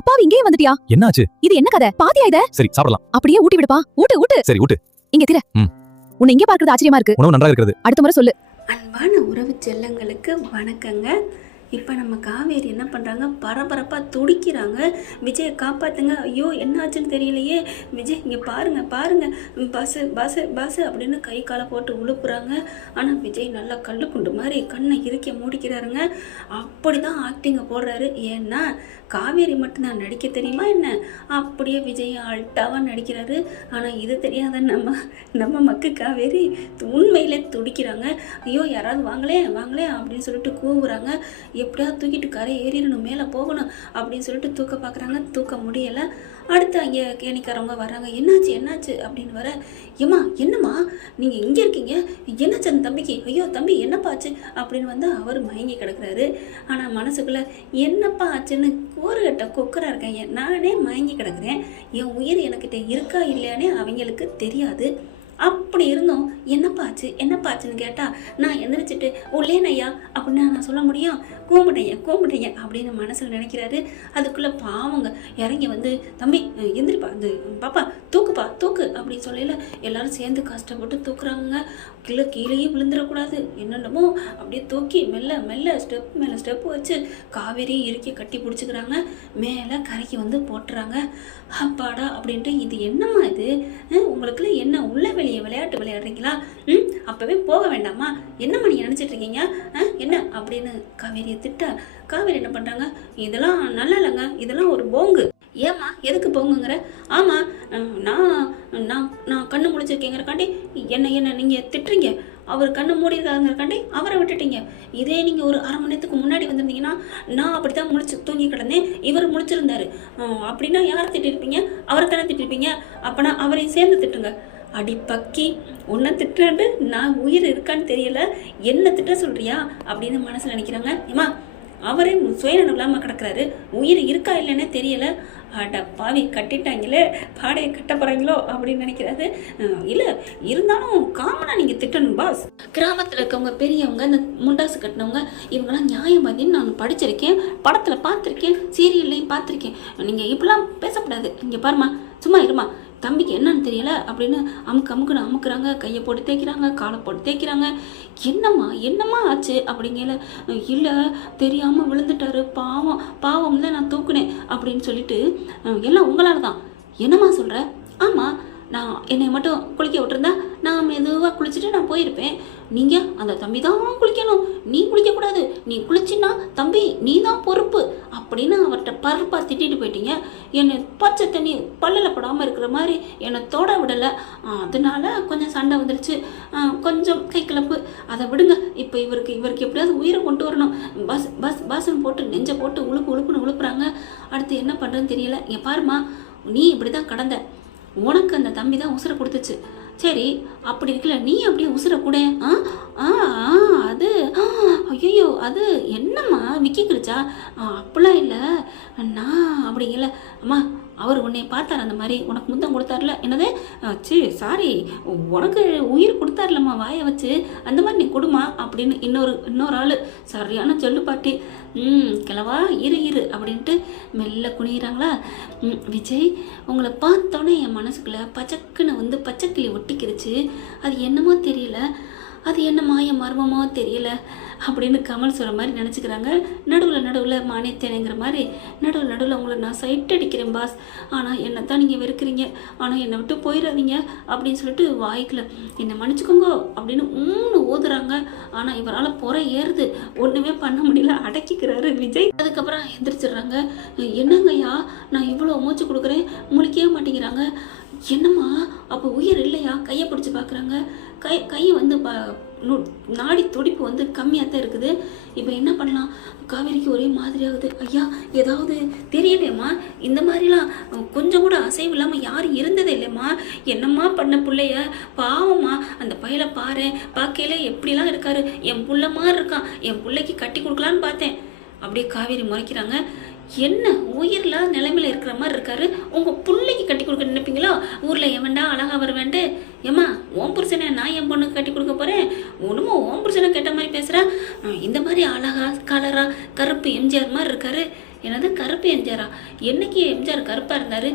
அப்பாவி இங்கேயே வந்துட்டியா? என்னாச்சு? இது என்ன கதை? பாத்தியா இத? சரி சாப்பிடலாம். அப்படியே ஊட்டி விடுப்பா. ஊட்டு ஊட்டு. சரி ஊட்டு. இங்க திர. உன்னை இங்கே பார்க்கிறது ஆச்சரியமா இருக்கு. உணவு நன்றாக இருக்கிறது. அடுத்த முறை சொல்லு. அன்பான உறவு செல்லங்களுக்கு வணக்கங்க. இப்போ நம்ம காவேரி என்ன பண்ணுறாங்க, பரபரப்பாக துடிக்கிறாங்க. விஜயை காப்பாற்றுங்க, ஐயோ என்னாச்சுன்னு தெரியலையே, விஜய் இங்கே பாருங்கள் பாருங்கள், பஸ்ஸு பஸ்ஸு பஸ்ஸு அப்படின்னு கை காலை போட்டு உழுப்புறாங்க. ஆனால் விஜய் நல்லா கல்லுக்குண்டு மாதிரி கண்ணை இறுக்கி மூடிக்கிறாருங்க. அப்படி தான் ஆக்டிங்கை போடுறாரு. ஏன்னா காவேரி மட்டும்தான் நடிக்க தெரியுமா என்ன, அப்படியே விஜய் அல்ட்டாவாக நடிக்கிறாரு. ஆனால் இது தெரியாத நம்ம மக்கு காவேரி உண்மையிலே துடிக்கிறாங்க. ஐயோ யாராவது வாங்களே வாங்களே அப்படின்னு சொல்லிட்டு கூவுறாங்க. எப்படியாவது தூக்கிட்டு கரை ஏறிடணும், மேலே போகணும் அப்படின்னு சொல்லிட்டு தூக்க பார்க்குறாங்க. தூக்க முடியலை. அடுத்து அங்கே கேணிக்காரவங்க வர்றாங்க. என்னாச்சு என்னாச்சு அப்படின்னு வர, ஏம்மா என்னம்மா நீங்கள் இங்கே இருக்கீங்க, என்னாச்சு அந்த தம்பிக்கு, ஐயோ தம்பி என்னப்பா ஆச்சு அப்படின்னு வந்து அவர் மயங்கி கிடக்குறாரு. ஆனால் மனசுக்குள்ளே என்னப்பா ஆச்சுன்னு கூறுகட்ட குக்கராக இருக்காங்க. நானே மயங்கி கிடக்குறேன், என் உயிர் எனக்கிட்ட இருக்கா இல்லையானே அவங்களுக்கு தெரியாது. அப்படி இருந்தோம் என்னப்பாச்சு என்னப்பாச்சுன்னு கேட்டால் நான் எந்திரிச்சிட்டு உள்ளேனையா அப்படின்னு நான் சொல்ல முடியும். கூம்பிட்டைங்க அப்படின்னு மனசில் நினைக்கிறாரு. அதுக்குள்ளே பாவங்க இறங்கி வந்து, தம்பி எந்திரிப்பா, அந்த பாப்பா தூக்குப்பா தூக்கு அப்படின்னு சொல்லல எல்லாரும் சேர்ந்து கஷ்டப்பட்டு தூக்குறாங்க. கீழேயே விழுந்துடக்கூடாது என்னென்னமோ அப்படியே தூக்கி மெல்ல மெல்ல ஸ்டெப் மேலே ஸ்டெப்பு வச்சு காவேரி இறுக்கி கட்டி பிடிச்சிக்கிறாங்க. மேலே கரைக்கு வந்து போட்டுறாங்க. அப்பாடா அப்படின்ட்டு, இது என்னம்மா இது, உங்களுக்குள்ள என்ன உள்ள வெளியே விளையாட்டு விளையாடுறீங்களா? அப்போவே போக வேண்டாமா, என்னம்மா நீங்கள் நினச்சிட்டு இருக்கீங்க என்ன அப்படின்னு காவேரியை திட்ட, காவேரி என்ன பண்ணுறாங்க, இதெல்லாம் நல்லா இல்லைங்க, இதெல்லாம் ஒரு போங்கு. ஏம்மா எதுக்கு போங்குங்கிற? ஆமாம் நான் நான் நான் கண்ணு முழிச்சிருக்கேங்கிறக்காண்டி என்ன நீங்கள் திட்டுறீங்க, அவர் கண்ணு மூடிருக்காருங்கிறக்காண்டி அவரை விட்டுட்டீங்க. இதே நீங்கள் ஒரு அரை மணி நேரத்துக்கு முன்னாடி வந்திருந்தீங்கன்னா நான் அப்படி தான் முழிச்சு தூங்கி கிடந்தேன், இவர் முழிச்சிருந்தாரு அப்படின்னா யாரை திட்டிருப்பீங்க? அவரை தானே திட்டிருப்பீங்க. அப்போனா அவரையும் சேர்ந்து திட்டுங்க. அடி பக்கி, உன்னை திட்டுறாண்டு நான் உயிர் இருக்கான்னு தெரியல, என்ன திட்ட சொல்றியா அப்படின்னு மனசில் நினைக்கிறாங்க. ஏமா அவரே சுயநலம் இல்லாமல் கிடக்கிறாரு, உயிர் இருக்கா இல்லைன்னே தெரியல. அட பாவி, கட்டிட்டாங்களே, பாடையை கட்ட போகிறாங்களோ அப்படின்னு நினைக்கிறாரு. இல்லை இருந்தாலும் காமனாக நீங்கள் திட்டணும் பாஸ். கிராமத்தில் இருக்கவங்க பெரியவங்க, இந்த முண்டாசு கட்டினவங்க, இவங்கெல்லாம் நியாயவாதின்னு நான் படிச்சிருக்கேன், படத்தில் பார்த்துருக்கேன், சீரியல்லையும் பார்த்துருக்கேன். நீங்கள் இப்படிலாம் பேசக்கூடாது. இங்கே பாருமா, சும்மா இருமா, தம்பிக்கு என்னன்னு தெரியல அப்படின்னு அமுக்குன்னு அமுக்குறாங்க. கையை போட்டு தேய்க்கிறாங்க, காலை போட்டு தேய்க்கிறாங்க. என்னம்மா ஆச்சு அப்படிங்கல, இல்லை தெரியாமல் விழுந்துட்டாரு, பாவம் தான் நான் தூக்குனேன் அப்படின்னு சொல்லிட்டு, எல்லாம் உங்களால் தான். என்னம்மா சொல்கிற? ஆமாம், நான் என்னை மட்டும் குளிக்க விட்டுருந்தா நான் மெதுவாக குளிச்சுட்டு நான் போயிருப்பேன். நீங்கள் அந்த தம்பி தான் குளிக்கணும், நீ குளிக்கக்கூடாது, நீ குளிச்சின்னா தம்பி நீ தான் பொறுப்பு அப்படின்னு அவர்கிட்ட பருப்பாக திட்டிட்டு போயிட்டீங்க. என்னை பச்சை தண்ணி பல்லில் படாமல் இருக்கிற மாதிரி என்னை தொட விடலை, அதனால கொஞ்சம் சண்டை வந்துருச்சு, கொஞ்சம் கை கிளப்பு, அதை விடுங்க. இப்போ இவருக்கு எப்படியாவது உயிரை கொண்டு வரணும், பஸ்ன்னு போட்டு நெஞ்சை போட்டு உழுப்புன்னு உழுப்புறாங்க. அடுத்து என்ன பண்ணுறதுன்னு தெரியல. இங்கே பாருமா, நீ இப்படி தான் கடந்த, உனக்கு அந்த தம்பி தான் உசுரை கொடுத்துச்சு, சரி அப்படி இருக்குல்ல, நீ அப்படியே உசுரை கூட. அது ஐயோ அது என்னம்மா விக்கி கிழிச்சா? அப்படிலாம் இல்லை, நான் அப்படிங்கல. அம்மா அவர் உன்னை பார்த்தார், அந்த மாதிரி உனக்கு முத்தம் கொடுத்தார்ல, என்னது சாரி உனக்கு உயிர் கொடுத்தார்லம்மா வாயை வச்சு, அந்த மாதிரி நீ கொடுமா அப்படின்னு இன்னொரு ஆள் சரியான சொல்லு பாட்டி. கிளவா இரு அப்படின்ட்டு மெல்ல குனிகிறாங்களா. விஜய் உங்களை பார்த்தோன்னே என் மனசுக்குள்ளே பச்சக்குன்னு வந்து பச்சைக்கிளி ஒட்டிக்கிருச்சு, அது என்னமோ தெரியல, அது என்ன மாய மர்மமோ தெரியல அப்படின்னு கமல் சொல்கிற மாதிரி நினச்சிக்கிறாங்க. நடுவில் மானியத்தேனைங்கிற மாதிரி நடுவில் உங்களை நான் சைட் அடிக்கிறேன் பாஸ், ஆனால் என்னை தான் நீங்கள் வெறுக்கிறீங்க, ஆனால் என்னை விட்டு போயிடாதீங்க அப்படின்னு சொல்லிட்டு வாய்க்கில் என்னை மன்னிச்சுக்கோங்க அப்படின்னு ஓதுறாங்க. ஆனால் இவரால் புற ஏறுது, ஒன்றுமே பண்ண முடியல, அடக்கிக்கிறாரு விஜய். அதுக்கப்புறம் எந்திரிச்சிடுறாங்க. என்னங்கய்யா நான் இவ்வளோ மூச்சு கொடுக்குறேன், முழிக்கவே மாட்டேங்கிறாங்க. என்னம்மா அப்போ உயிர் இல்லையா? கையை பிடிச்சி பார்க்குறாங்க. கை வந்து நாடி துடிப்பு வந்து கம்மியாக தான் இருக்குது. இப்போ என்ன பண்ணலாம்? காவேரிக்கு ஒரே மாதிரி ஆகுது. ஐயா ஏதாவது தெரியலையம்மா, இந்த மாதிரிலாம் கொஞ்சம் கூட அசைவு இல்லாமல் யாரும் இருந்ததே இல்லைம்மா, என்னம்மா பண்ண பிள்ளைய, பாவம்மா அந்த பையலை பாரு, பார்க்கையில எப்படிலாம் இருக்காரு, என் புள்ள மாதிரி இருக்கான், என் பிள்ளைக்கு கட்டி கொடுக்கலான்னு பார்த்தேன். அப்படியே காவேரி முறைக்கிறாங்க. என்ன உயிரில் நிலைமையில் இருக்கிற மாதிரி இருக்காரு, உங்கள் பிள்ளைக்கு கட்டி கொடுக்க நினைப்பீங்களோ? ஊரில் எவன்டா அழகா வருவேன்ட்டு, ஏம்மா ஓம் புருஷனை நான் என் பொண்ணுக்கு கட்டி கொடுக்க போகிறேன், ஒன்றுமோ ஓம் புருஷனை கேட்ட மாதிரி பேசுகிறேன், இந்த மாதிரி அழகா கலரா கருப்பு எம்ஜிஆர் மாதிரி இருக்காரு, என்னது கருப்பு எம்ஜிஆரா? என்னைக்கு எம்ஜிஆர் கருப்பாக இருந்தார்?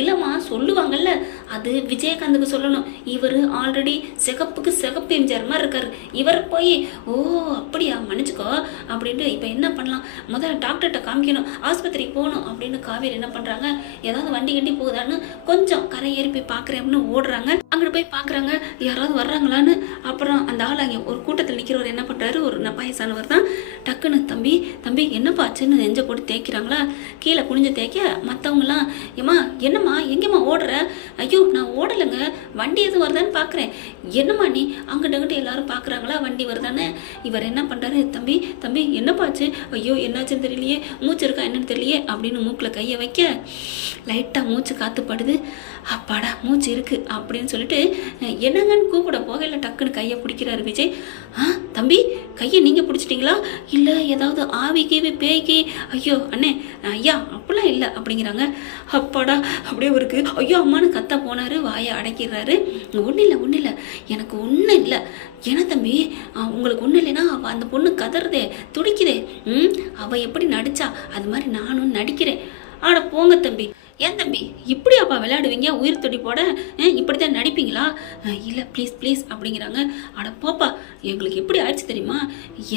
இல்லைம்மா சொல்லுவாங்கல்ல, அது விஜயகாந்துக்கு சொல்லணும். இவர் ஆல்ரெடி சிகப்புக்கு சிகப்பு எம்ஜிஆர் மாதிரி இருக்கார். இவர் போய் ஓ அப்படியா மன்னிச்சுக்கோ அப்படின்ட்டு இப்போ என்ன பண்ணலாம், முதல்ல டாக்டர்கிட்ட காமிக்கணும், ஆஸ்பத்திரிக்கு போகணும் அப்படின்னு காவேரி என்ன பண்ணுறாங்க, ஏதாவது வண்டி கண்டி போகுதான்னு கொஞ்சம் கரை ஏறி போய் பார்க்குறேன் அப்படின்னு ஓடுறாங்க. அங்கிட்டு போய் பார்க்குறாங்க யாராவது வர்றாங்களான்னு. அப்புறம் அந்த ஆள் அங்கே ஒரு கூட்டத்தில் நிற்கிறவர் என்ன பண்ணுறாரு, ஒரு வயசானவர் தான், டக்குன்னு தம்பி தம்பி என்னப்பாச்சுன்னு நெஞ்சை போட்டு தேய்க்கிறாங்களா. கீழே குனிஞ்சு தேய்க்க மற்றவங்களாம் ஏம்மா என்னம்மா எங்கேம்மா ஓடுற? ஐயோ நான் ஓடலைங்க, வண்டி எதுவும் வருதான்னு பார்க்குறேன். என்னம்மா நீ அங்கிட்டு எல்லாரும் பார்க்குறாங்களா வண்டி வருதானே. இவர் என்ன பண்ணுறாரு, தம்பி தம்பி என்னப்பாச்சு? ஐயோ என்னாச்சுன்னு தெரியலையே, மூச்சு இருக்கா என்னன்னு தெரியலையே அப்படின்னு மூக்கில் கையை வைக்க லைட்டாக மூச்சு காத்துப்படுது. அப்பாடா மூச்சு இருக்குது அப்படின்னு சொல்லிட்டு என்னங்கன்னு கூப்பிட போகையில் டக்குன்னு கையை பிடிக்கிறாரு விஜய். தம்பி கையை நீங்கள் பிடிச்சிட்டிங்களா, இல்லை ஏதாவது ஆவிக்கு பேய்க்கு? ஐயோ அண்ணே ஐயா அப்படிலாம் இல்லை அப்படிங்கிறாங்க. அப்பாடா அப்படியே இருக்கு ஐயோ அம்மானு கத்த போனார், வாயை அடைக்கிறாரு. ஒன்றும் இல்லை எனக்கு ஒன்றும் இல்லை. ஏன்னா தம்பி உங்களுக்கு ஒன்றும் இல்லைன்னா அவள் அந்த பொண்ணு கதறதே துடிக்குதே, அவள் எப்படி நடிச்சா அது மாதிரி நானும் நடிக்கிறேன். ஆட போங்க தம்பி. ஏன் தம்பி இப்படி அப்பா விளையாடுவீங்க, உயிர் துடிப்போட இப்படி தான் நடிப்பீங்களா? இல்லை ப்ளீஸ் ப்ளீஸ் அப்படிங்கிறாங்க. அட போப்பா எங்களுக்கு எப்படி ஆயிடுச்சு தெரியுமா?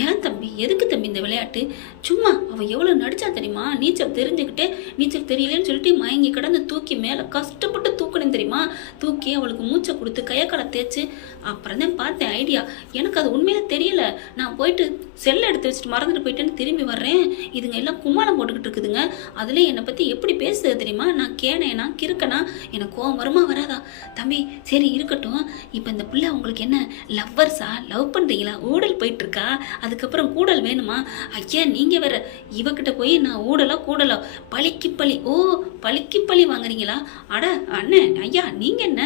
ஏன் தம்பி எதுக்கு தம்பி இந்த விளையாட்டு? சும்மா அவள் எவ்வளோ நடிச்சா தெரியுமா? நீச்சல் தெரிஞ்சுக்கிட்டே நீச்சல் தெரியலன்னு சொல்லிட்டு மயங்கி கிடந்து தூக்கி மேலே கஷ்டப்பட்டு தூக்கணும் தெரியுமா? தூக்கி அவளுக்கு மூச்சை கொடுத்து கையக்காலை தேய்ச்சி அப்புறம் தான் பார்த்தேன் ஐடியா. எனக்கு அது உண்மையிலே தெரியல. நான் போயிட்டு செல்லை எடுத்து வச்சுட்டு மறந்துட்டு போயிட்டேன்னு திரும்பி வர்றேன். இதுங்க எல்லாம் கும்மாளம் போட்டுக்கிட்டு இருக்குதுங்க. அதுலேயே என்னை பற்றி எப்படி பேசுது தெரியுமா? நான் கேனேனா கிறுக்கனா, எனக்கு கோவம் வருமா வராதா? தம்பி சரி இருக்கட்டும், இப்போ இந்த பிள்ளை உங்களுக்கு என்ன லவ்வர்ஸா, லவ் பண்ணுறீங்களா, ஊடல் போயிட்டுருக்கா, அதுக்கப்புறம் கூடல் வேணுமா? ஐயா நீங்கள் வேற இவக்கிட்ட போய் நான் ஊடலோ கூடலோ பழிக்கு பழி, ஓ பழிக்கு பழி வாங்குறீங்களா? அட அண்ணன் ஐயா நீங்கள் என்ன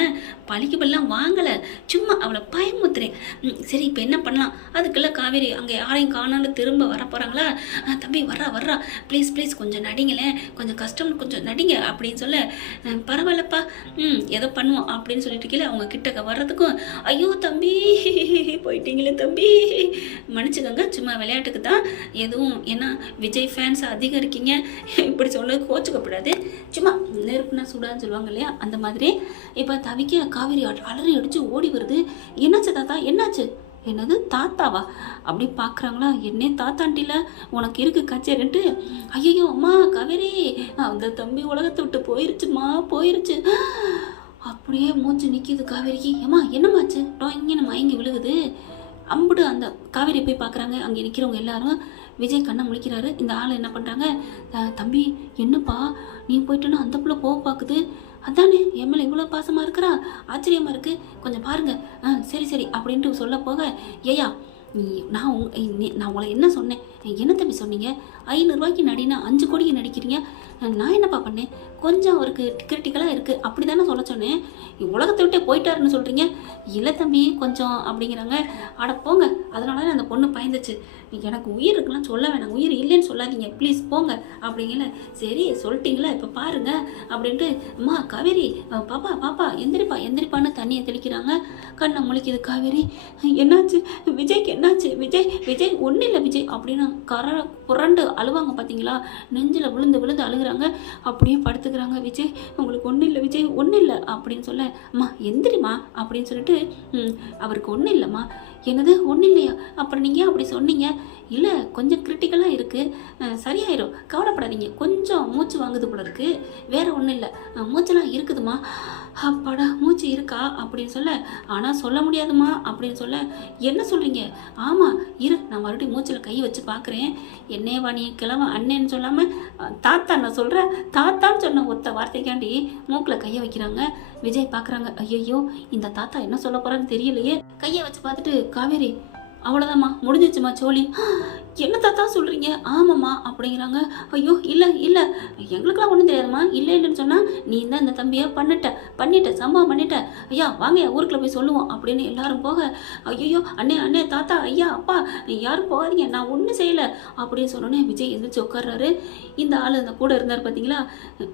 பழிக்கு பழிலாம் வாங்கலை, சும்மா அவளை பயமுத்துறேன். சரி இப்போ என்ன பண்ணலாம்? அதுக்குள்ளே காவேரி அங்கே யாரையும் காணான்னு திரும்ப வர போகிறாங்களா? தம்பி வர்றா ப்ளீஸ் ப்ளீஸ் கொஞ்சம் நடிங்களேன், கொஞ்சம் கஷ்டம் கொஞ்சம் நடிங்க அப்படின்னு சொல்ல, பரவாயில்லப்பா ஏதோ பண்ணுவோம் அப்படின்னு சொல்லிட்டு கீழே அவங்க கிட்டக்க வர்றதுக்கும் ஐயோ தம்பி போயிட்டீங்களே தம்பி மன்னிச்சுக்கோங்க, சும்மா விளையாட்டுக்கு தான், எதுவும் ஏன்னா விஜய் ஃபேன்ஸ் அதிகம் இருக்கீங்க, இப்படி சொன்னது கோச்சுக்கப்படாது, சும்மா நெருப்புனா சூடான்னு சொல்லுவாங்க இல்லையா, அந்த மாதிரி. இப்போ தவிக்க காவேரி அலறி அடித்து ஓடி வருது. என்னாச்சு தாத்தா என்னாச்சு? என்னது தாத்தாவா? அப்படி பார்க்குறாங்களா, என்னே தாத்தாண்டில உனக்கு இருக்கு கச்சேரின்ட்டு. ஐயோ அம்மா காவேரி அந்த தம்பி உலகத்தை விட்டு போயிருச்சு. அப்படியே மூச்சு நிற்கிது காவேரிக்கு. ஏம்மா என்னமாச்சு? இங்கே மயங்கி விழுகுது. அம்புடு அந்த காவேரி போய் பார்க்குறாங்க. அங்கே நிற்கிறவங்க எல்லாரும். விஜய் கண்ணை முழிக்கிறாரு. இந்த ஆள் என்ன பண்ணுறாங்க, தம்பி என்னப்பா நீ போயிட்டோன்னா அந்த பிள்ளை போக பார்க்குது, அதானே எம்எல்ஏ இவ்வளோ பாசமாக இருக்கிறா, ஆச்சரியமாக இருக்குது, கொஞ்சம் பாருங்கள். சரி அப்படின்ட்டு சொல்ல போக, ஏயா நான் உங்களை என்ன சொன்னேன், என்ன தம்பி சொன்னீங்க? 500 ரூபாய்க்கு நடினா 5 கோடிக்கு நடிக்கிறீங்க, நான் என்னப்பா பண்ணேன்? கொஞ்சம் அவருக்கு கிரிட்டிக்கலாக இருக்குது அப்படி தானே சொல்ல சொன்னேன், உலகத்தை விட்டே போயிட்டாருன்னு சொல்கிறீங்க. இல்லை தம்பி கொஞ்சம் அப்படிங்கிறாங்க. அட போங்க, அதனால அந்த பொண்ணு பயந்துச்சு. எனக்கு உயிர் இருக்குலாம் சொல்ல வேணாம், உயிர் இல்லைன்னு சொல்லாதீங்க ப்ளீஸ் போங்க அப்படிங்கல. சரி சொல்லிட்டீங்களா இப்போ பாருங்க அப்படின்ட்டு, அம்மா காவேரி பாப்பா எந்திரிப்பான்னு தண்ணியை தெளிக்கிறாங்க. கண்ணை முழிக்குது காவேரி. என்னாச்சு விஜய்க்கு, என்னாச்சு விஜய் ஒன்றும் இல்லை விஜய் அப்படின்னு புரண்டு அழுவாங்க பார்த்தீங்களா, நெஞ்சில் விழுந்து அழுகுறாங்க. அப்படியே படுத்துக்கிறாங்க. விஜய் உங்களுக்கு ஒன்றும் இல்லை விஜய் ஒன்றும் இல்லை அப்படின்னு சொல்ல, அம்மா எந்திரிமா அப்படின்னு சொல்லிட்டு, அவருக்கு ஒன்றும் இல்லைம்மா. என்னது ஒன்றும் இல்லையா? அப்புறம் நீங்கள் அப்படி சொன்னீங்க. இல்லை கொஞ்சம் கிரிட்டிக்கலாக இருக்குது, சரியாயிரும் கவலைப்படாதீங்க, கொஞ்சம் மூச்சு வாங்குது போல இருக்குது, வேறு ஒன்றும் இல்லை, மூச்செல்லாம் இருக்குதுமா. அப்பாடா மூச்சு இருக்கா அப்படின்னு சொல்ல, ஆனால் சொல்ல முடியாதுமா அப்படின்னு சொல்ல, என்ன சொல்கிறீங்க? ஆமாம் இரு நான் மறுபடியும் மூச்சில் கை வச்சு பார்க்குறேன். என்னேவா நீ கிழமை அண்ணேன்னு சொல்லாமல் தாத்தா நான் சொல்கிறேன், தாத்தான்னு சொன்ன ஒத்த வார்த்தைக்காண்டி மூக்கில் கையை வைக்கிறாங்க. விஜய் பார்க்குறாங்க. ஐயோ இந்த தாத்தா என்ன சொல்ல போகிறான்னு தெரியலையே. கையை வச்சு பார்த்துட்டு, காவேரி அவ்வளோதாம்மா முடிஞ்சிச்சுமா சோழி. என்ன தாத்தா சொல்கிறீங்க? ஆமாம்மா அப்படிங்கிறாங்க. ஐயோ இல்லை எங்களுக்கெல்லாம் ஒன்றும் தெரியாதுமா, இல்லைன்னு சொன்னால் நீ தான் இந்த தம்பியை பண்ணிட்ட சம்பவம் பண்ணிட்ட, ஐயா வாங்க ஊருக்குள்ளே போய் சொல்லுவோம் அப்படின்னு எல்லாரும் போக, ஐயோ அண்ணே தாத்தா ஐயா அப்பா யாரும் போகாதீங்க நான் ஒன்றும் செய்யலை அப்படின்னு சொன்னோன்னே விஜய் எந்திரிச்சு உட்கார்றாரு. இந்த ஆள் அந்த கூட இருந்தார் பார்த்தீங்களா,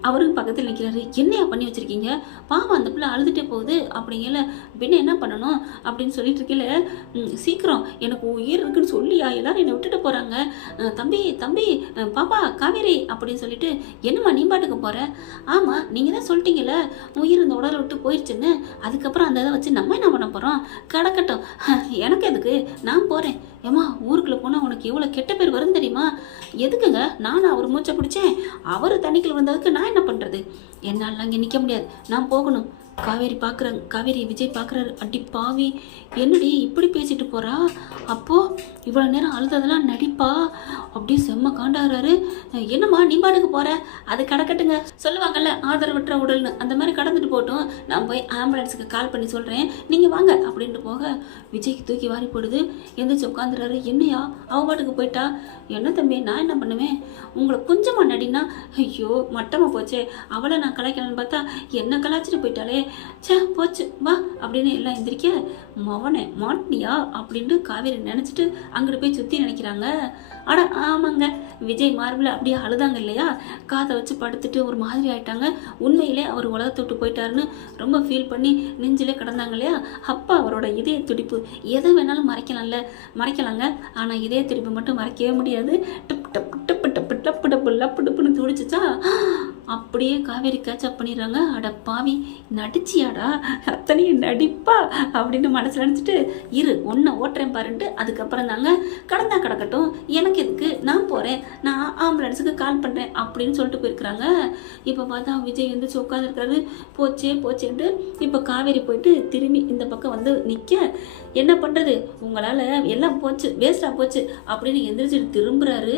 அவருக்கு பக்கத்தில் நிற்கிறாரு. என்னையா பண்ணி வச்சுருக்கீங்க, பாவம் அந்த பிள்ளை அழுதுகிட்டே போகுது அப்படிங்கல. பின்ன என்ன பண்ணணும் அப்படின்னு சொல்லிட்டு இருக்கல, சீக்கிரம் எனக்கு உயிர் இருக்குன்னு சொல்லியா எல்லாரும் என்னை விட்டுட்டு போகிறாங்க. தம்பி தம்பி பாப்பா காவேரி அப்படின்னு சொல்லிட்டு, என்னம்மா நீ பாட்டுக்கு போகிற? ஆமாம் நீங்கள் தான் சொல்லிட்டீங்கல்ல உயிர் இந்த உடலை விட்டு போயிடுச்சுன்னு. அதுக்கப்புறம் அந்த இதை வச்சு நம்ம என்ன பண்ண போகிறோம்? கிடக்கட்டும், எனக்கு எதுக்கு, நான் போகிறேன். ஏம்மா ஊருக்குள்ளே போனால் உனக்கு எவ்வளோ கெட்ட பேர் வரும் தெரியுமா? எதுக்குங்க நானும் அவர் மூச்சை பிடிச்சேன், அவர் தண்ணிக்குள்ள வந்ததுக்கு நான் என்ன பண்ணுறது? என்னால் அங்கே நிற்க முடியாது, நான் போகணும். காவேரி விஜய் பார்க்குறாரு. அடி பாவி, என்னடி இப்படி பேசிட்டு போகிறா? அப்போது இவ்வளோ நேரம் அழுததெல்லாம் நடிப்பா? அப்படியே செம்ம காண்டாடுறாரு. என்னம்மா நீ பாட்டுக்கு போகிற? அது கிடக்கட்டுங்க, சொல்லுவாங்கல்ல ஆதரவற்ற உடல்னு, அந்த மாதிரி கடந்துட்டு போட்டோம். நான் போய் ஆம்புலன்ஸுக்கு கால் பண்ணி சொல்கிறேன், நீங்கள் வாங்க அப்படின்ட்டு போக விஜய்க்கு தூக்கி வாரி போடுது. எந்திரிச்சு உட்காந்துறாரு. என்னையா அவ பாட்டுக்கு போயிட்டா? என்ன தம்பி நான் என்ன பண்ணுவேன்? உங்களை கொஞ்சமாக நடினா, ஐயோ மட்டமாக போச்சே, அவளை நான் கலாய்க்கலான்னு பார்த்தா என்ன கலாய்ச்சிட்டு போயிட்டாலே, சே போச்சு வா அப்படின்னு எல்லாம் எந்திரிக்க, மவனே மாட்டினியா அப்படின்ட்டு காவேரி நினச்சிட்டு அங்கிட்டு போய் சுற்றி நினைக்கிறாங்க. ஆனால் ஆமாங்க, விஜய் மார்பில் அப்படியே அழுதாங்க இல்லையா, காதை வச்சு படுத்துட்டு ஒரு மாதிரி ஆயிட்டாங்க. உண்மையிலே அவர் உலகத்தை விட்டு போயிட்டாருன்னு ரொம்ப ஃபீல் பண்ணி நெஞ்சிலே கிடந்தாங்க இல்லையா. அப்போ அவரோட இதய துடிப்பு எதை வேணாலும் மறைக்கலாங்க, ஆனால் இதய துடிப்பு மட்டும் மறைக்கவே முடியாது. டப் டப் டப்பு டப்பு டப்பு டப்பு லப்பு டப்புன்னு துடிச்சிச்சா, அப்படியே காவேரி கேட்சப் பண்ணிடுறாங்க. அட பாவி நடிச்சியாடா, அத்தனையும் நடிப்பா அப்படின்னு மனசில் நினச்சிட்டு, இரு ஒன்றை ஓட்டுறேன் பாருன்ட்டு அதுக்கப்புறம் தாங்க கடந்தா கிடக்கட்டும், எனக்கு எதுக்கு, நான் போகிறேன், நான் ஆம்புலன்ஸுக்கு கால் பண்ணுறேன் அப்படின்னு சொல்லிட்டு போயிருக்கிறாங்க. இப்போ பார்த்தா விஜய் வந்து உட்காந்துருக்காரு. போச்சேன்ட்டு இப்போ காவேரி போயிட்டு திரும்பி இந்த பக்கம் வந்து நிற்க, என்ன பண்ணுறது உங்களால் எல்லாம் போச்சு, வேஸ்ட்டாக போச்சு அப்படின்னு எந்திரிச்சிட்டு திரும்புகிறாரு.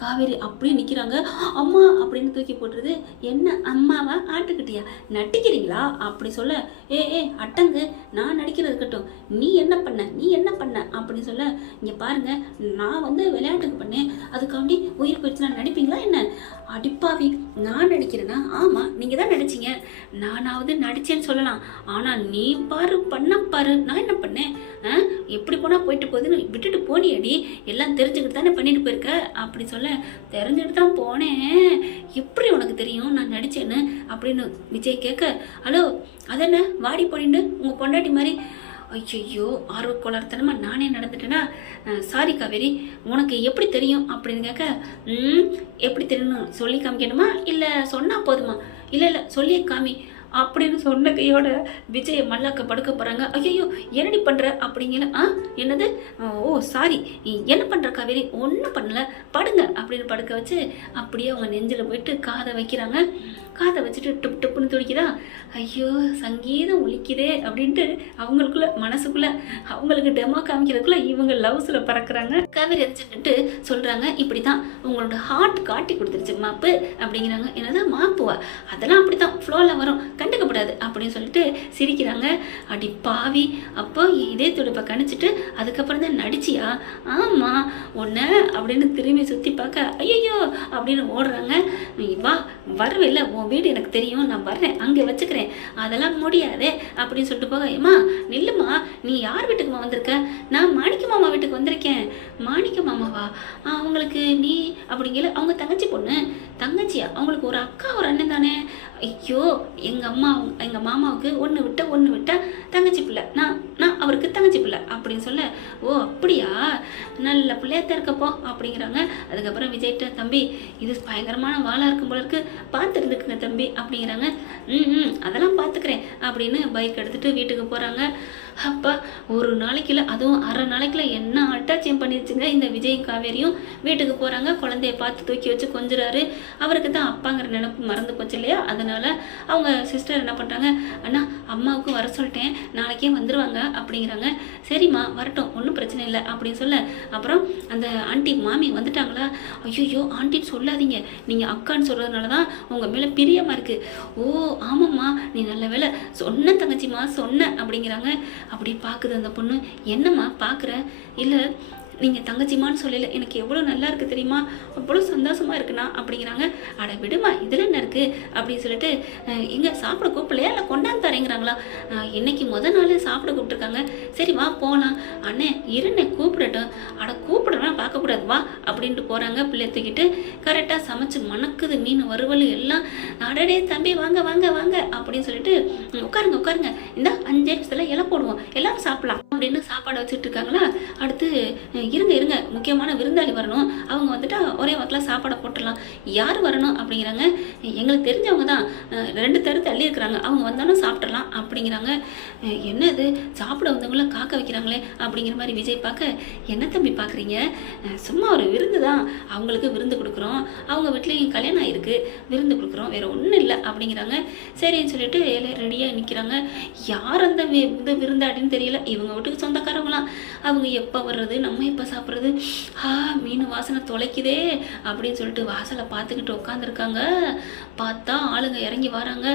காவேரி அப்படியே நிற்கிறாங்க. அம்மா அப்படின்னு தூக்கி போட்டுருது. என்ன அம்மாவா ஆட்டுக்கிட்டியா, நட்டிக்கிறீங்களா அப்படி சொல்ல, ஏ அட்டங்கு நான் நடிக்கிறது இருக்கட்டும், நீ என்ன பண்ண அப்படி சொல்ல, இங்கே பாருங்க நான் வந்து விளையாட்டுக்கு பண்ணேன், அதுக்காண்டி உயிர் போயிடுச்சுன்னா நடிப்பீங்களா என்ன? அடிப்பாவி நான் நடிக்கிறேன்னா? ஆமாம் நீங்கள் தான் நடிச்சிங்க, நானாவது நடிச்சேன்னு சொல்லலாம், ஆனால் நீ பாரு நான் என்ன பண்ணேன்? எப்படி போனால் போயிட்டு போகுதுன்னு விட்டுட்டு போனியடி, எல்லாம் தெரிஞ்சுக்கிட்டு தானே பண்ணிட்டு போயிருக்க அப்படி சொல்ல, தெரிஞ்சுட்டு தான் போனேன், எப்படி உனக்கு தெரியும் நான் நடிச்சேன்னு அப்படின்னு விஜய் கேட்க, ஹலோ அதென்ன வாடி போனிட்டு உங்கள் பொண்டாட்டி மாதிரி, ஐயோ ஆர்வக்கோளாறுத்தனமா நானே நடந்துட்டேன்னா, சாரி காவேரி உனக்கு எப்படி தெரியும் அப்படின்னு கேட்க, எப்படி தெரியணும் சொல்லி காமிக்கணுமா இல்லை சொன்னால் போதுமா? இல்லை சொல்லியே காமி அப்படின்னு சொன்ன கையோட விஜயை மல்லாக்க படுக்க போகிறாங்க. ஐயோ என்னடி பண்ணுற அப்படிங்கிற, என்னது, ஓ சாரி என்ன பண்ணுற காவேரி? ஒன்றும் பண்ணல படுங்க அப்படின்னு படுக்க வச்சு அப்படியே அவங்க நெஞ்சில் போயிட்டு காதை வைக்கிறாங்க. காதை வச்சுட்டு டப் டப்புன்னு துடிக்குதா, ஐயோ சங்கீதம் ஒலிக்குதே அப்படின்ட்டு அவங்களுக்குள்ள மனசுக்குள்ளே அவங்களுக்கு டெமோ காமிக்கிறதுக்குள்ள இவங்க லவ்ஸில் பறக்கிறாங்க. காவேரி எரிஞ்சுட்டு சொல்கிறாங்க, இப்படி தான் உங்களோட ஹார்ட் காட்டி கொடுத்துருச்சு மாப்பு அப்படிங்கிறாங்க. என்னது மாப்புவா? அதெல்லாம் அப்படி தான் ஃப்ளோவில் வரும், கண்டுக்கப்படாது அப்படின்னு சொல்லிட்டு சிரிக்கிறாங்க. அடி பாவி, அப்போ இதே துடுப்பை கணிச்சிட்டு அதுக்கப்புறம் தான் நடிச்சியா? ஆமாம் ஒன்று அப்படின்னு திரும்பி சுற்றி பார்க்க, ஐயோ அப்படின்னு ஓடுறாங்க. வா வரவில்லை, உன் வீடு எனக்கு தெரியும், நான் வர்றேன் அங்கே வச்சுக்கிறேன், அதெல்லாம் முடியாதே அப்படின்னு சொல்லிட்டு போக, ஏம்மா நில்லுமா, நீ யார் வீட்டுக்குமா வந்திருக்க? நான் மாணிக்க மாமா வீட்டுக்கு வந்திருக்கேன். மாணிக்க மாமாவா? அவங்களுக்கு நீ அப்படிங்கிற அவங்க தங்கச்சி பொண்ணு. தங்கச்சியா? அவங்களுக்கு ஒரு அக்கா ஒரு அண்ணன் தானே? ஐயோ எங்கள் மாமாவுக்கு ஒன்று விட்ட தங்கச்சி பிள்ளை, நான் அவருக்கு தங்கச்சி பிள்ளை அப்படின்னு சொல்ல, ஓ அப்படியா, நல்ல பிள்ளையத்த இருக்கப்போ அப்படிங்கிறாங்க. அதுக்கப்புறம் விஜய்கிட்ட, தம்பி இது பயங்கரமான வாழா இருக்கும் போல இருக்கு, பார்த்து இருந்துக்குங்க தம்பி அப்படிங்கிறாங்க. அதெல்லாம் பார்த்துக்கிறேன் அப்படின்னு பைக் எடுத்துகிட்டு வீட்டுக்கு போகிறாங்க. அப்பா ஒரு நாளைக்குள்ள, அதுவும் அரை நாளைக்குள்ள என்ன அட்டாச்சியம் பண்ணிடுச்சுங்க இந்த விஜயும் காவேரியும். வீட்டுக்கு போகிறாங்க, குழந்தைய பார்த்து தூக்கி வச்சு கொஞ்சுறாரு. அவருக்கு தான் அப்பாங்கிற நினைப்பு மறந்து போச்சு இல்லையா, அதனால அவங்க சிஸ்டர் என்ன பண்ணுறாங்க, அண்ணா அம்மாவுக்கு வர சொல்லிட்டேன் நாளைக்கே வந்துடுவாங்க அப்படிங்கிறாங்க. சரிம்மா வரட்டும் ஒன்றும் பிரச்சனை இல்லை அப்படின்னு சொல்ல, அப்புறம் அந்த ஆண்டி மாமி வந்துட்டாங்களா? ஐயோ ஆண்டின்னு சொல்லாதீங்க, நீங்கள் அக்கான்னு சொல்கிறதுனால தான் உங்கள் மேலே பிரியமாக இருக்குது. ஓ ஆமாம்மா நீ நல்ல வேலை சொன்ன தங்கச்சிம்மா சொன்ன அப்படிங்கிறாங்க. அப்படி பார்க்குது அந்த பொண்ணு. என்னம்மா பார்க்குற? இல்லை நீங்கள் தங்கச்சிமான்னு சொல்லலை, எனக்கு எவ்வளோ நல்லா இருக்குது தெரியுமா, அவ்வளோ சந்தோஷமாக இருக்குண்ணா அப்படிங்கிறாங்க. அட விடுமா இதில் என்ன இருக்குது அப்படின்னு சொல்லிட்டு, எங்கே சாப்பிட கூப்பிடலையா இல்லை கொண்டாந்து தரேங்கிறாங்களா? இன்னைக்கு நாள் சாப்பிட கூப்பிட்ருக்காங்க. சரி வா போகலாம். அண்ணே இருண்ணே கூப்பிடட்டும். அட கூப்பிடலாம் பார்க்கக்கூடாது வா அப்படின்ட்டு போகிறாங்க. பிள்ளை தூக்கிட்டு கரெக்டாக சமைச்சு மணக்குது மீன் வறுவல் எல்லாம். அடடே தம்பி வாங்க வாங்க வாங்க அப்படின்னு சொல்லிட்டு, உட்காருங்க இந்த 5 நிமிஷத்தில் இலை போடுவோம் எல்லாரும் சாப்பிடலாம் அப்படின்னு சாப்பாடு வச்சுட்டு இருக்காங்களா. அடுத்து இருங்க இருங்க முக்கியமான விருந்தாளி வரணும், அவங்க வந்துட்டா ஒரே வாக்கில் சாப்பாடை போட்டுடலாம். யார் வரணும் அப்படிங்கிறாங்க. எங்களுக்கு தெரிஞ்சவங்க தான், 2 தெரு தள்ளி இருக்கிறாங்க, அவங்க வந்தாலும் சாப்பிட்றலாம் அப்படிங்கிறாங்க. என்ன இது சாப்பிட வந்தவங்கள காக்க வைக்கிறாங்களே அப்படிங்கிற மாதிரி விஜய் பார்க்க, என்ன தம்பி பார்க்குறீங்க, சும்மா ஒரு விருந்து தான், அவங்களுக்கு விருந்து கொடுக்குறோம், அவங்க வீட்லேயும் கல்யாணம் ஆகிருக்கு, விருந்து கொடுக்குறோம், வேறு ஒன்றும் இல்லை அப்படிங்கிறாங்க. சரின்னு சொல்லிட்டு ரெடியாக நிற்கிறாங்க. யார் அந்த விருந்தாடின்னு தெரியல, இவங்க வீட்டுக்கு சொந்தக்காரங்களாம். அவங்க எப்போ வர்றது, நம்ம எப்போ சாப்பிட்றது, மீன் வாசனை தொலைக்குதே அப்படின்னு சொல்லிட்டு வாசலை பார்த்துக்கிட்டு உட்காந்துருக்காங்க. பார்த்தா ஆளுங்க இறங்கி வராங்க.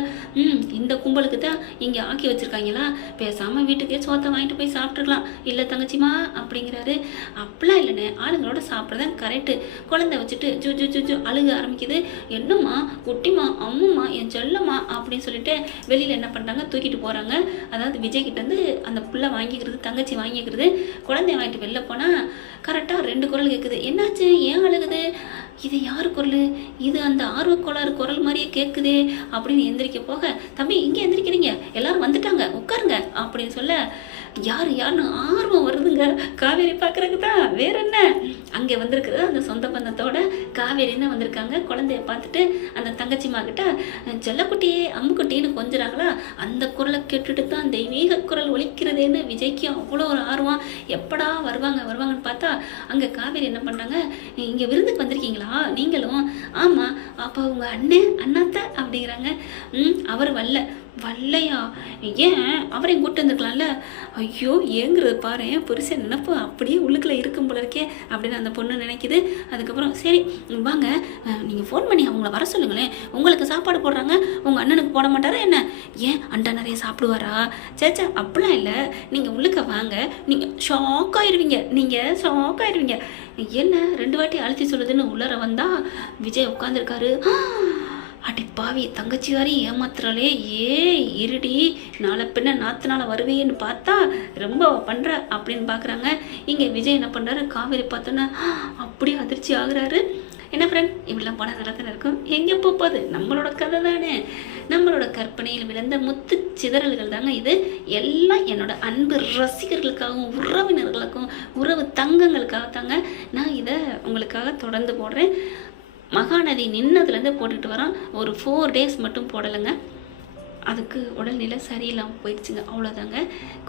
இந்த கும்பலுக்கு தான் இங்கே ஆக்கி வச்சுருக்காங்களா, பேசாமல் வீட்டுக்கே சோத்தை வாங்கிட்டு போய் சாப்பிட்ருக்கலாம் இல்லை தங்கச்சிமா அப்படிங்கிறாரு. அப்படிலாம் இல்லைண்ணே, ஆளுங்களோட சாப்பிட்றதான் கரெக்டு. குழந்தை வச்சுட்டு ஜூ ஜூ ஜூ ஜூ அழுக ஆரம்பிக்குது. என்னம்மா குட்டிமா அம்முமா என் செல்லம்மா அப்படின்னு சொல்லிட்டு வெளியில் என்ன பண்ணுறாங்க, தூக்கிட்டு போகிறாங்க. அதாவது விஜய்கிட்டேருந்து அந்த புள்ள வாங்கிக்கிறது, தங்கச்சி வாங்கிக்கிறது. குழந்தைய வாங்கிட்டு வெளில போனால் கரெக்டாக 2 குரல் கேட்குது. என்னாச்சு, ஏன் அழுகுது, இது யார் குரல், இது அந்த ஆர்வக்கோளாறு குரல் மாதிரியே கேட்குதே அப்படின்னு எந்திரிக்க போக, தம்பி இங்கே எந்திரிக்கிறீங்க, எல்லாரும் வந்துட்டாங்க உட்காருங்க அப்படின்னு சொல்ல, யாருன்னு ஆர்வம் வருதுங்க காவேரி பார்க்குறதுக்கு தான், வேற என்ன. அங்கே வந்திருக்கிறது அந்த சொந்த பந்தத்தோட காவேரின்னு வந்திருக்காங்க. குழந்தைய பார்த்துட்டு அந்த தங்கச்சிமா கிட்ட செல்லக்குட்டியே அம்முக்குட்டின்னு கொஞ்சிறாங்களா, அந்த குரலை கேட்டுட்டு தான் தெய்வீக குரல் ஒலிக்கிறதேன்னு விஜய்க்கு அவ்வளோ ஒரு ஆர்வம். எப்படா வருவாங்கன்னு பார்த்தா அங்கே காவேரி என்ன பண்ணுறாங்க, இங்கே விருந்துக்கு வந்திருக்கீங்களா நீங்களும், ஆமாம், அப்போ உங்கள் அண்ணாத்த அப்படிங்கிறாங்க. அவர் வல்லையா, ஏன் அவரையும் கூட்டு வந்துருக்கலாம்ல, ஐயோ ஏங்குறது பாரு, புருஷன் நினைப்பு அப்படியே உள்ளுக்குள்ளே இருக்கும் போல இருக்கே அப்படின்னு அந்த பொண்ணு நினைக்குது. அதுக்கப்புறம் சரி வாங்க, நீங்கள் ஃபோன் பண்ணி அவங்கள வர சொல்லுங்களேன், உங்களுக்கு சாப்பாடு போடுறாங்க, உங்கள் அண்ணனுக்கு போட மாட்டாரா என்ன, ஏன் அண்டா நிறைய சாப்பிடுவாரா, சேச்சா அப்படிலாம் இல்லை, நீங்கள் உள்ளுக்க வாங்க, நீங்கள் ஷாக் ஆயிடுவீங்க என்ன 2 வாட்டி அழுத்தி சொல்லுதுன்னு உள்ளர வந்தா விஜய் உட்காந்துருக்காரு. அடி பாவி, தங்கச்சியாரி ஏமாத்துறாளே, இருடி, நாளை பின்ன நாத்தினால வருவேன்னு பார்த்தா ரொம்ப பண்ணுற அப்படின்னு பார்க்குறாங்க. இங்கே விஜய் என்ன பண்ணுறாரு, காவேரி பார்த்தோன்னா அப்படியே அதிர்ச்சி ஆகுறாரு. என்ன ஃப்ரெண்ட், இப்படிலாம் போனால் நடத்தின இருக்கும், எங்கே போகுது, நம்மளோட கதை தானே, நம்மளோட கற்பனையில் விழுந்த முத்து சிதறல்கள் தாங்க இது. எல்லாம் என்னோட அன்பு ரசிகர்களுக்காகவும் உறவினர்களுக்கும் உறவு தங்கங்களுக்காக தாங்க நான் இதை உங்களுக்காக தொடர்ந்து போடுறேன். மகாநதி நின்னதுலேருந்து போட்டுக்கிட்டு வரோம், ஒரு 4 டேஸ் மட்டும் போடலைங்க, அதுக்கு உடல்நிலை சரியில்லாமல் போயிடுச்சுங்க, அவ்வளோதாங்க,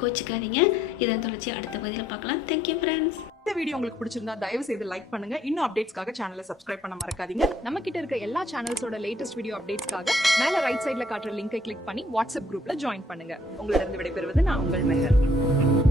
கோச்சிக்காதீங்க. இதை தொலைச்சி அடுத்த பகுதியில் பார்க்கலாம். Thank you friends. இந்த வீடியோ உங்களுக்கு பிடிச்சிருந்தா தயவு செய்து லைக் பண்ணுங்க. இன்னும் அப்டேட்ஸ்க்காக சேனலை சப்ஸ்கிரைப் பண்ண மறக்காதீங்க. நம்ம கிட்ட இருக்க எல்லா சேனல்ஸோட லேட்டஸ்ட் வீடியோ அப்டேட்ஸ்க்காக மேல ரைட் சைடுல காட்டுற லிங்கை கிளிக் பண்ணி வாட்ஸ்அப் குரூப்ல ஜாயின் பண்ணுங்க. உங்களிடம் விடைபெறுவது நான் உங்கள் மெஹர்.